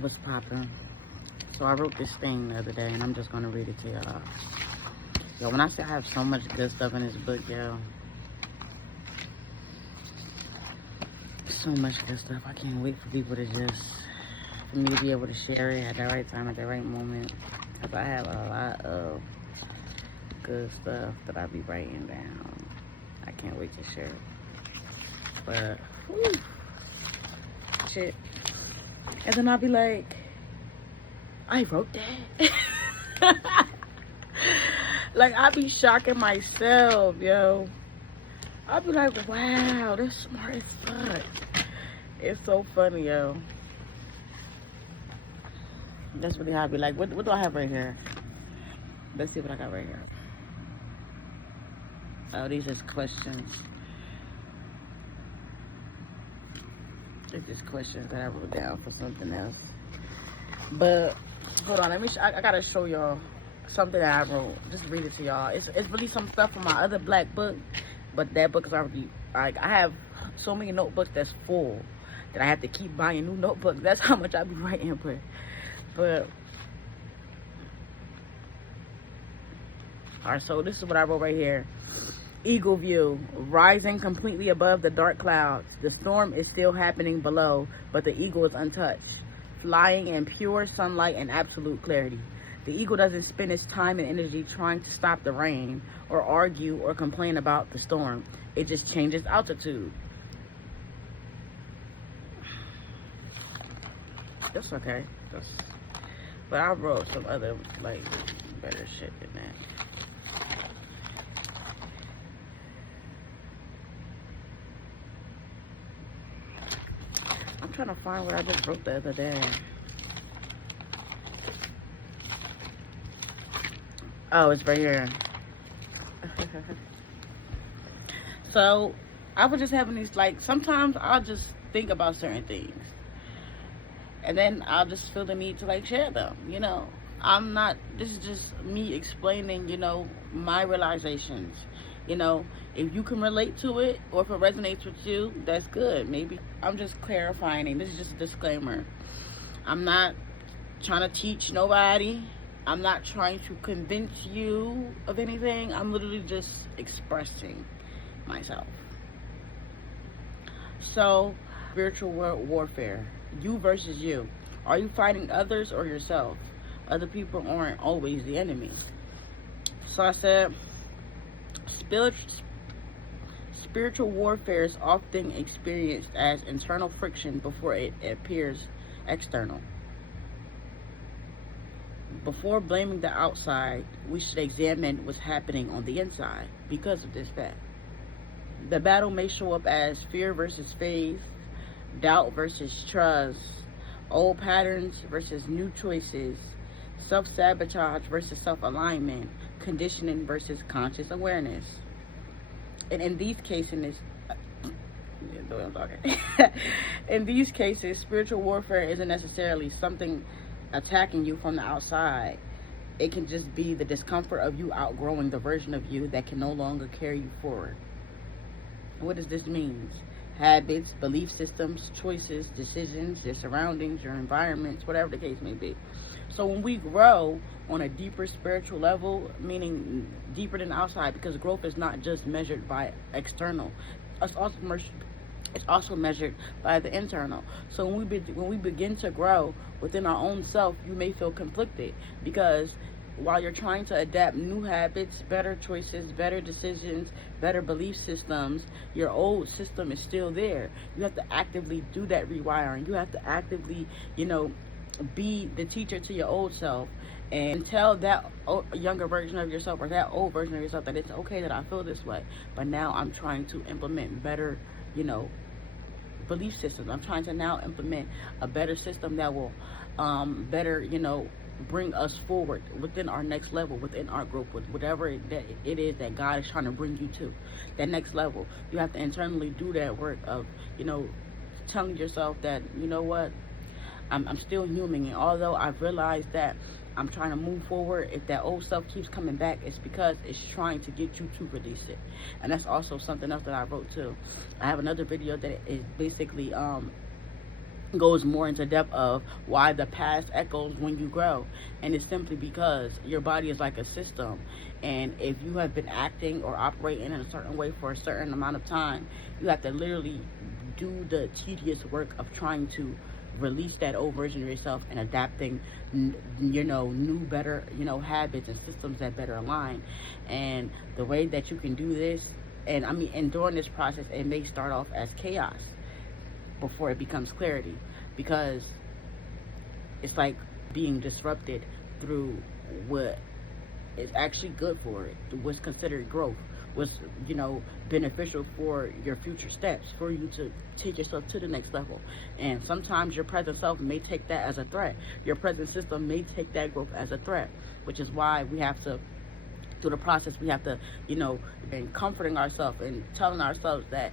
What's poppin'? So I wrote this thing the other day, and I'm just gonna read it to y'all. Yo, when I say I have so much good stuff in this book, yo, so much good stuff. I can't wait for people to for me to be able to share it at the right time, at the right moment. Because I have a lot of good stuff that I be writing down. I can't wait to share it. But, whew, shit. And then I'll be like, I wrote that. Like, I be shocking myself, yo. I'll be like, wow, that's smart as fuck. It's so funny, yo. That's really how I be like, what do I have right here? Let's see what I got right here. Oh, these is questions. It's just questions that I wrote down for something else. But hold on, I gotta show y'all something that I wrote. Just read it to y'all. It's really some stuff from my other black book, but that book is already, like, I have so many notebooks that's full that I have to keep buying new notebooks. That's how much I be writing. But all right, so this is what I wrote right here. Eagle view, rising completely above the dark clouds. The storm is still happening below, but the eagle is untouched, flying in pure sunlight and absolute clarity. The eagle doesn't spend its time and energy trying to stop the rain or argue or complain about the storm. It just changes altitude. That's okay. But I wrote some other, like, better shit than that. I'm trying to find what I just wrote the other day. Oh, it's right here. So I was just having these, like, sometimes I'll just think about certain things, and then I'll just feel the need to, like, share them, you know. This is just me explaining, you know, my realizations. You know, if you can relate to it, or if it resonates with you, that's good. Maybe I'm just clarifying. This is just a disclaimer. I'm not trying to teach nobody. I'm not trying to convince you of anything. I'm literally just expressing myself. So, spiritual warfare. You versus you. Are you fighting others or yourself? Other people aren't always the enemy. So I said, spiritual warfare is often experienced as internal friction before it appears external. Before blaming the outside, we should examine what's happening on the inside because of this fact. The battle may show up as fear versus faith, doubt versus trust, old patterns versus new choices, self-sabotage versus self-alignment, conditioning versus conscious awareness. And in these cases, in these cases, spiritual warfare isn't necessarily something attacking you from the outside. It can just be the discomfort of you outgrowing the version of you that can no longer carry you forward. What does this mean? Habits, belief systems, choices, decisions, your surroundings, your environments, whatever the case may be. So when we grow on a deeper spiritual level, meaning deeper than outside, because growth is not just measured by external, it's also measured by the internal. So when we begin to grow within our own self, you may feel conflicted, because while you're trying to adapt new habits, better choices, better decisions, better belief systems, your old system is still there. You have to actively do that rewiring. You have to actively, you know, be the teacher to your old self and tell that younger version of yourself, or that old version of yourself, that it's okay that I feel this way, but now I'm trying to implement better, you know, belief systems. I'm trying to now implement a better system that will better, you know, bring us forward within our next level, within our growth, with whatever it is that God is trying to bring you to that next level. You have to internally do that work of, you know, telling yourself that, you know what, I'm still human, and although I've realized that I'm trying to move forward, if that old stuff keeps coming back, it's because it's trying to get you to release it. And that's also something else that I wrote too. I have another video that is basically goes more into depth of why the past echoes when you grow. And it's simply because your body is like a system, and if you have been acting or operating in a certain way for a certain amount of time, you have to literally do the tedious work of trying to release that old version of yourself and adapting new better habits and systems that better align. And the way that you can do this, and during this process, it may start off as chaos before it becomes clarity, because it's like being disrupted through what is actually good for it, what's considered growth, what's beneficial for your future steps, for you to take yourself to the next level. And sometimes your present self may take that as a threat. Your present system may take that growth as a threat, which is why we have to, through the process, we have to be comforting ourselves and telling ourselves that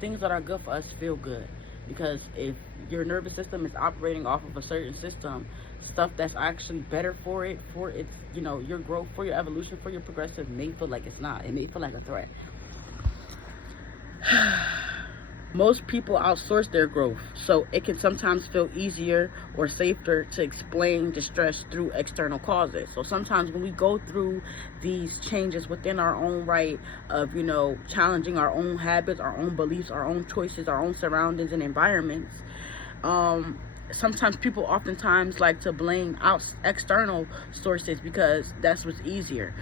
things that are good for us feel good. Because if your nervous system is operating off of a certain system, stuff that's actually better for it, for its your growth, for your evolution, for your progressive, may feel like it's not. It may feel like a threat. Most people outsource their growth, so it can sometimes feel easier or safer to explain distress through external causes. So sometimes when we go through these changes within our own right of challenging our own habits, our own beliefs, our own choices, our own surroundings and environments, sometimes people oftentimes like to blame external sources because that's what's easier.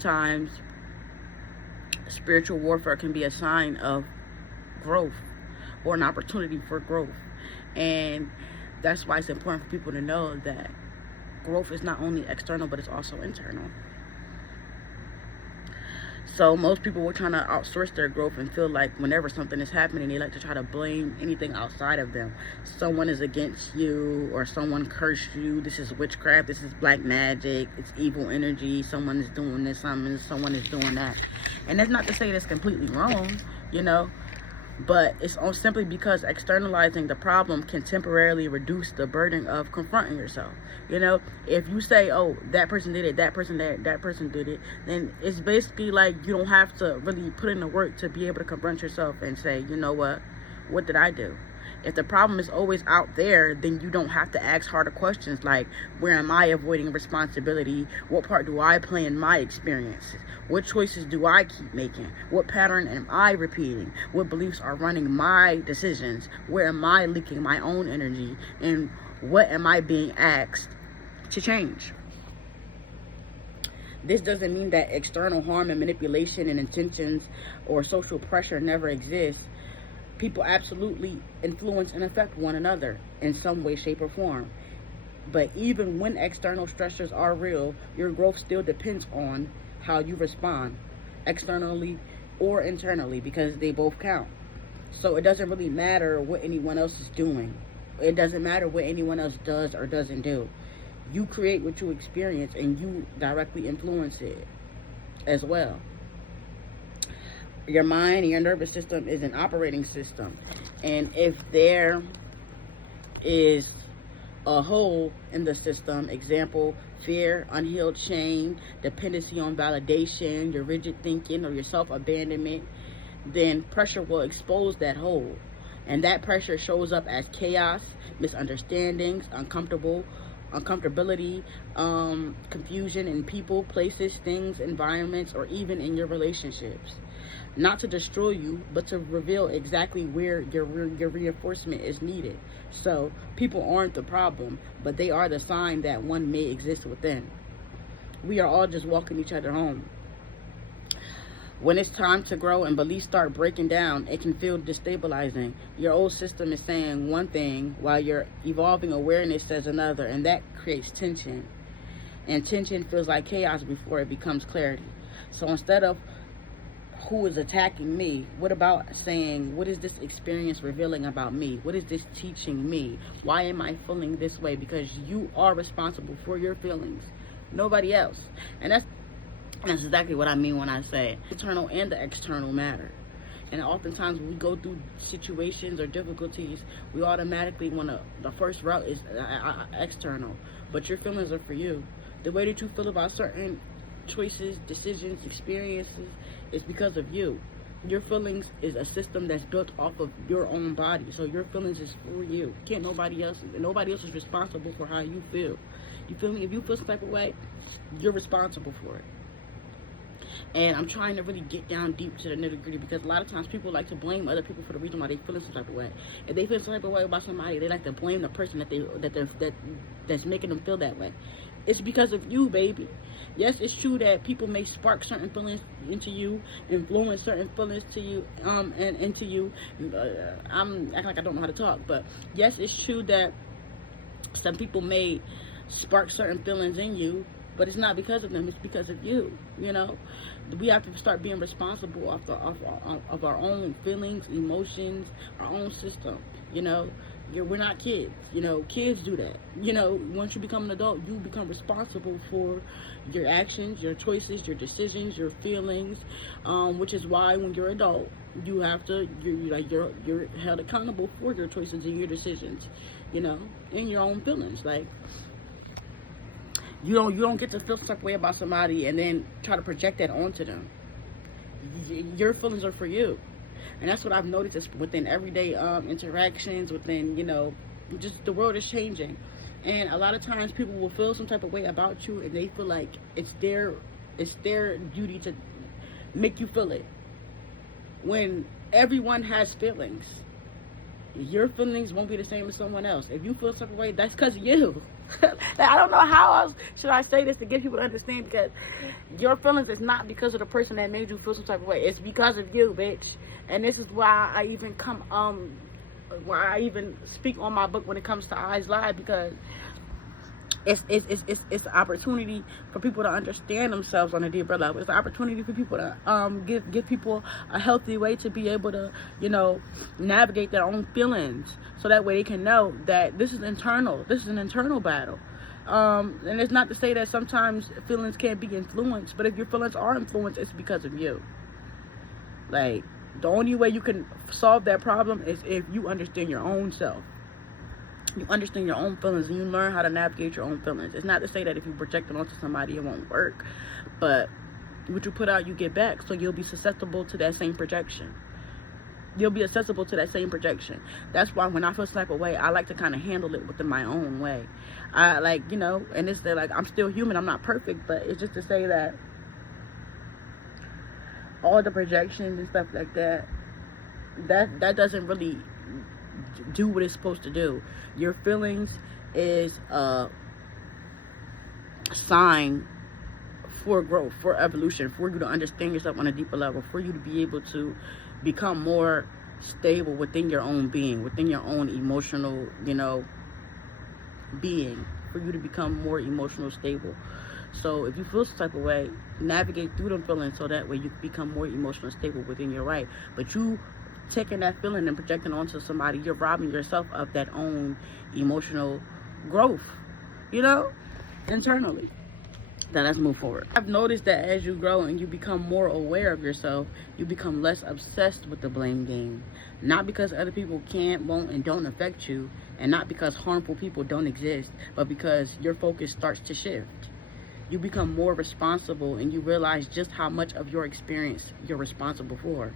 Times spiritual warfare can be a sign of growth or an opportunity for growth. And that's why it's important for people to know that growth is not only external, but it's also internal. So most people were trying to outsource their growth and feel like whenever something is happening, they like to try to blame anything outside of them. Someone is against you, or someone cursed you. This is witchcraft. This is black magic. It's evil energy. Someone is doing this. Someone is doing that. And that's not to say that's completely wrong, but it's simply because externalizing the problem can temporarily reduce the burden of confronting yourself. If you say, oh, that person did it, that person did it, then it's basically like you don't have to really put in the work to be able to confront yourself and say, you know what did I do? If the problem is always out there, then you don't have to ask harder questions like, where am I avoiding responsibility? What part do I play in my experiences? What choices do I keep making? What pattern am I repeating? What beliefs are running my decisions? Where am I leaking my own energy? And what am I being asked to change? This doesn't mean that external harm and manipulation and intentions or social pressure never exist. People absolutely influence and affect one another in some way, shape, or form. But even when external stressors are real, your growth still depends on how you respond, externally or internally, because they both count. So it doesn't really matter what anyone else is doing. It doesn't matter what anyone else does or doesn't do. You create what you experience, and you directly influence it as well. Your mind and your nervous system is an operating system, and if there is a hole in the system, example, fear, unhealed shame, dependency on validation, your rigid thinking, or your self-abandonment, then pressure will expose that hole. And that pressure shows up as chaos, misunderstandings, uncomfortability, confusion in people, places, things, environments, or even in your relationships. Not to destroy you, but to reveal exactly where your reinforcement is needed. So people aren't the problem, but they are the sign that one may exist within. We are all just walking each other home. When it's time to grow and beliefs start breaking down, it can feel destabilizing. Your old system is saying one thing while your evolving awareness says another, and that creates tension. And tension feels like chaos before it becomes clarity. So instead of who is attacking me, what about saying, what is this experience revealing about me? What is this teaching me? Why am I feeling this way? Because you are responsible for your feelings, nobody else. And that's exactly what I mean when I say internal and the external matter. And oftentimes when we go through situations or difficulties, we automatically the first route is external, but your feelings are for you. The way that you feel about certain choices, decisions, experiences, is because of you. Your feelings is a system that's built off of your own body. So your feelings is for you. Can't nobody else. Nobody else is responsible for how you feel. You feel me? If you feel some type of way, you're responsible for it. And I'm trying to really get down deep to the nitty gritty, because a lot of times people like to blame other people for the reason why they feel some type of way. If they feel some type of way about somebody, they like to blame the person that's making them feel that way. It's because of you, baby. Yes, it's true that people may spark certain feelings into you, influence certain feelings to you, and into you. I'm acting like I don't know how to talk, but yes, it's true that some people may spark certain feelings in you, but it's not because of them, it's because of you. You know, we have to start being responsible of our own feelings, emotions, our own system. You know, we're not kids. You know, kids do that. You know, once you become an adult, you become responsible for your actions, your choices, your decisions, your feelings, which is why when you're adult, you have to, you're held accountable for your choices and your decisions, you know, and your own feelings. Like, you don't get to feel some way about somebody and then try to project that onto them. Your feelings are for you. And that's what I've noticed within everyday interactions, within, you know, just the world is changing. And a lot of times people will feel some type of way about you, and they feel like it's their duty to make you feel it. When everyone has feelings, your feelings won't be the same as someone else. If you feel some type of way, that's because of you. I don't know how else should I say this to get people to understand, because your feelings is not because of the person that made you feel some type of way. It's because of you, bitch. And this is why I even speak on my book when it comes to Eyes Live, because it's an opportunity for people to understand themselves on a deeper level. It's an opportunity for people to give people a healthy way to be able to, you know, navigate their own feelings, so that way they can know that this is internal. This is an internal battle. And it's not to say that sometimes feelings can't be influenced, but if your feelings are influenced, it's because of you. Like, the only way you can solve that problem is if you understand your own self. You understand your own feelings, and you learn how to navigate your own feelings. It's not to say that if you project it onto somebody, it won't work. But what you put out, you get back. So you'll be susceptible to that same projection. You'll be accessible to that same projection. That's why when I feel some type of way, I like to kind of handle it within my own way. I like, you know, and it's like, I'm still human. I'm not perfect, but it's just to say that all the projections and stuff like that, that doesn't really do what it's supposed to do. Your feelings is a sign for growth, for evolution, for you to understand yourself on a deeper level, for you to be able to become more stable within your own being, within your own emotional, you know, being, for you to become more emotional stable. So if you feel some type of way, navigate through them feelings so that way you become more emotional stable within your right. But you taking that feeling and projecting onto somebody, you're robbing yourself of that own emotional growth, you know, internally. Now let's move forward. I've noticed that as you grow and you become more aware of yourself, you become less obsessed with the blame game. Not because other people can't, won't, and don't affect you, and not because harmful people don't exist, but because your focus starts to shift. You become more responsible, and you realize just how much of your experience you're responsible for.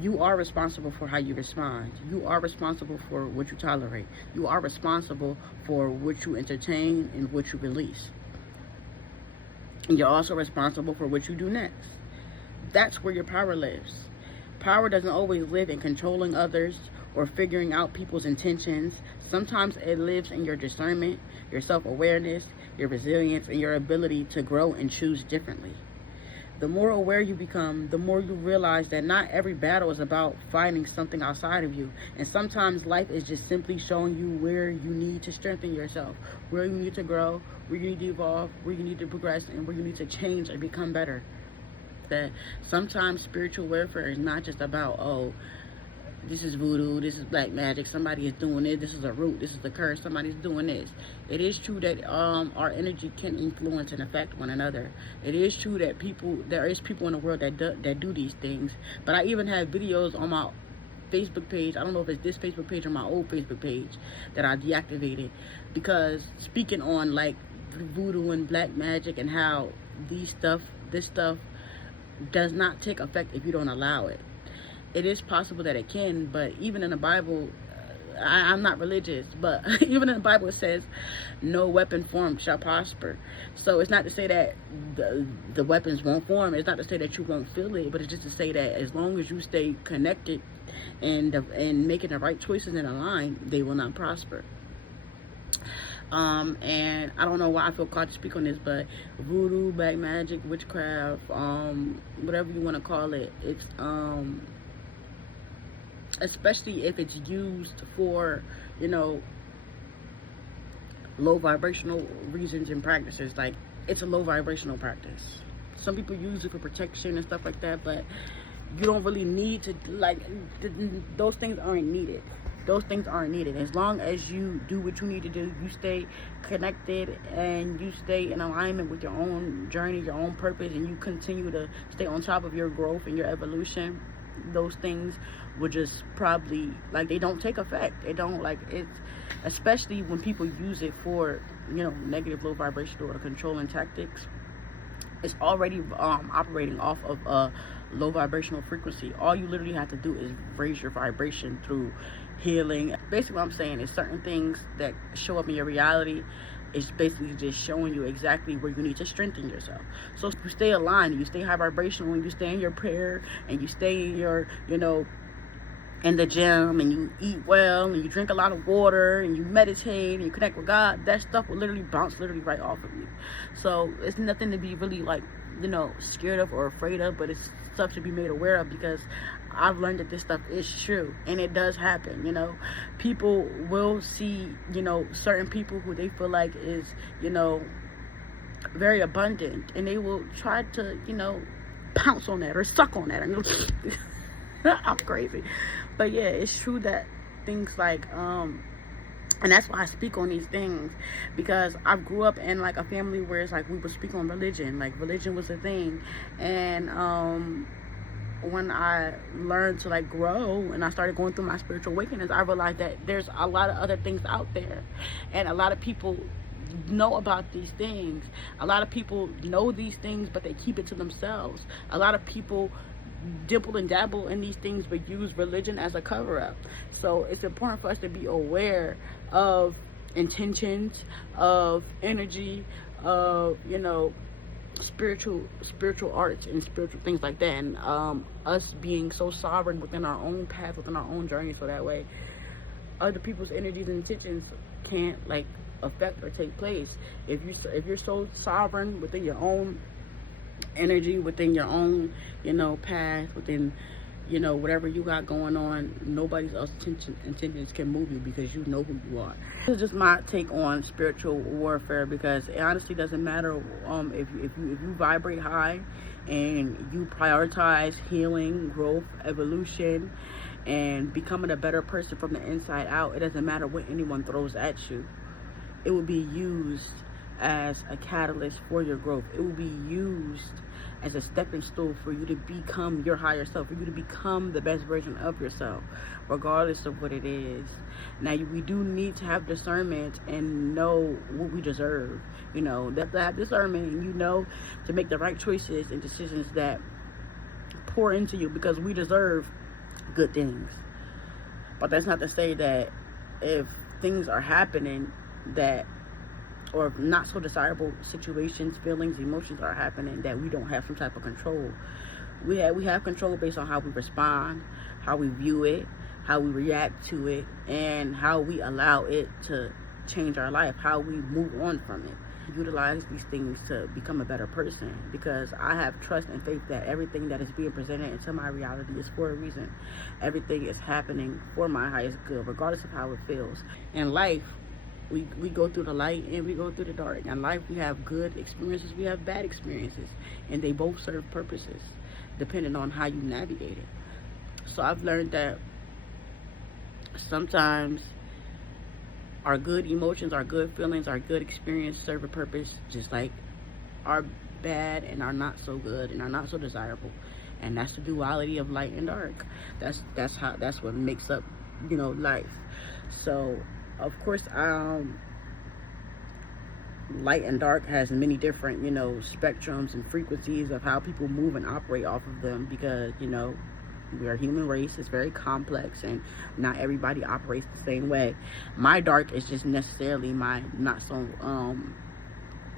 You are responsible for how you respond. You are responsible for what you tolerate. You are responsible for what you entertain and what you release. And you're also responsible for what you do next. That's where your power lives. Power doesn't always live in controlling others or figuring out people's intentions. Sometimes it lives in your discernment, your self-awareness, your resilience, and your ability to grow and choose differently. The more aware you become, the more you realize that not every battle is about finding something outside of you. And sometimes life is just simply showing you where you need to strengthen yourself, where you need to grow, where you need to evolve, where you need to progress, and where you need to change and become better. That sometimes spiritual warfare is not just about, oh, this is voodoo, this is black magic, somebody is doing it, this is a root, this is the curse, somebody's doing this. It is true that our energy can influence and affect one another. It is true that there is people in the world that do these things. But I even have videos on my Facebook page, I don't know if it's this Facebook page or my old Facebook page, that I deactivated, because speaking on like voodoo and black magic and how this stuff does not take effect if you don't allow it. It is possible that it can, but even in the Bible, I'm not religious, but even in the Bible it says no weapon formed shall prosper. So it's not to say that the weapons won't form. It's not to say that you won't feel it, but it's just to say that as long as you stay connected and making the right choices in a line, they will not prosper. And I don't know why I feel called to speak on this, but voodoo, black magic, witchcraft, whatever you want to call it, it's especially if it's used for, you know, low vibrational reasons and practices. Like, it's a low vibrational practice. Some people use it for protection and stuff like that, but you don't really need to, like, those things aren't needed. Those things aren't needed. As long as you do what you need to do, you stay connected and you stay in alignment with your own journey, your own purpose, and you continue to stay on top of your growth and your evolution, those things would just probably, like, they don't take effect. They don't, like, it's, especially when people use it for, you know, negative, low vibrational or controlling tactics. It's already operating off of a low vibrational frequency. All you literally have to do is raise your vibration through healing. Basically what I'm saying is certain things that show up in your reality is basically just showing you exactly where you need to strengthen yourself. So if you stay aligned, you stay high vibrational, and you stay in your prayer, and you stay in your, you know, in the gym, and you eat well, and you drink a lot of water, and you meditate, and you connect with God, that stuff will literally bounce right off of you. So it's nothing to be really, like, you know, scared of or afraid of, but it's stuff to be made aware of, because I've learned that this stuff is true, and it does happen. You know, people will see, you know, certain people who they feel like is, you know, very abundant, and they will try to, you know, pounce on that or suck on that. I'm crazy, but yeah, it's true that things like and that's why I speak on these things, because I grew up in, like, a family where it's like we would speak on religion, like religion was a thing. And when I learned to, like, grow and I started going through my spiritual awakenings, I realized that there's a lot of other things out there, and a lot of people know about these things. A lot of people know these things, but they keep it to themselves. A lot of people dibble and dabble in these things, but use religion as a cover-up. So it's important for us to be aware of intentions, of energy, of, you know, spiritual arts and spiritual things like that, and us being so sovereign within our own path, within our own journey, so that way other people's energies and intentions can't, like, affect or take place. If you're so sovereign within your own energy, within your own, you know, path, within, you know, whatever you got going on, nobody's else's intentions can move you, because you know who you are. This is just my take on spiritual warfare, because it honestly doesn't matter if you vibrate high and you prioritize healing, growth, evolution, and becoming a better person from the inside out. It doesn't matter what anyone throws at you. It will be used as a catalyst for your growth. It will be used as a stepping stool for you to become your higher self, for you to become the best version of yourself, regardless of what it is. Now, we do need to have discernment and know what we deserve. You know, that to have discernment, and, you know, to make the right choices and decisions that pour into you, because we deserve good things. But that's not to say that if things are happening that, or not so desirable situations, feelings, emotions are happening, that we don't have some type of control. We have control based on how we respond, how we view it, how we react to it, and how we allow it to change our life, how we move on from it. Utilize these things to become a better person, because I have trust and faith that everything that is being presented into my reality is for a reason. Everything is happening for my highest good, regardless of how it feels. In life, we go through the light and we go through the dark. In life, we have good experiences, we have bad experiences, and they both serve purposes depending on how you navigate it. So I've learned that sometimes our good emotions, our good feelings, our good experience serve a purpose, just like our bad and our not so good and our not so desirable. And that's the duality of light and dark. That's what makes up, you know, life. So of course, light and dark has many different, spectrums and frequencies of how people move and operate off of them, because, we are human race. It's very complex, and not everybody operates the same way. My dark is just necessarily my not so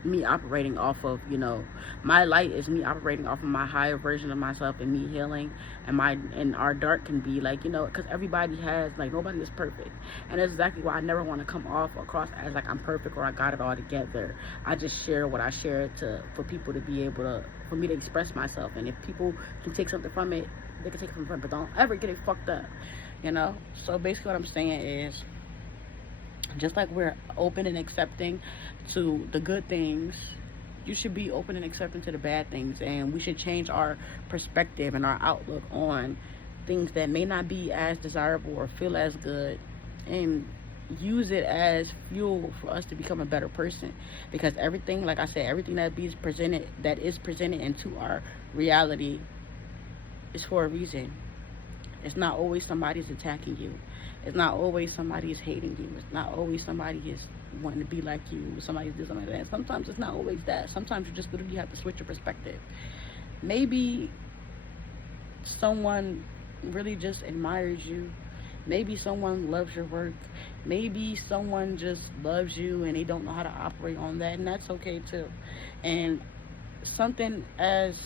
me operating off of, my light is me operating off of my higher version of myself and me healing, and our dark can be like, because everybody has, like, nobody is perfect, and that's exactly why I never want to come off across as like I'm perfect or I got it all together. I just share what I share for people to be able to, for me to express myself, and if people can take something from it, they can take it from it, but don't ever get it fucked up, So basically what I'm saying is, just like we're open and accepting to the good things, you should be open and accepting to the bad things, and we should change our perspective and our outlook on things that may not be as desirable or feel as good, and use it as fuel for us to become a better person. Because everything, like I said, everything that is presented into our reality is for a reason. It's not always somebody's attacking you. It's not always somebody is hating you. It's not always somebody is wanting to be like you. Somebody's doing something like that. Sometimes it's not always that. Sometimes you just literally have to switch your perspective. Maybe someone really just admires you. Maybe someone loves your work. Maybe someone just loves you and they don't know how to operate on that, and that's okay too. And something as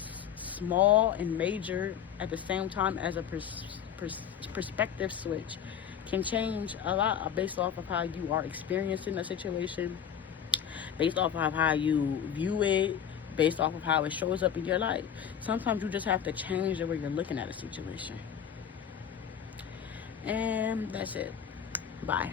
small and major at the same time as a perspective switch can change a lot based off of how you are experiencing a situation, based off of how you view it, based off of how it shows up in your life. Sometimes you just have to change the way you're looking at a situation. And that's it. Bye.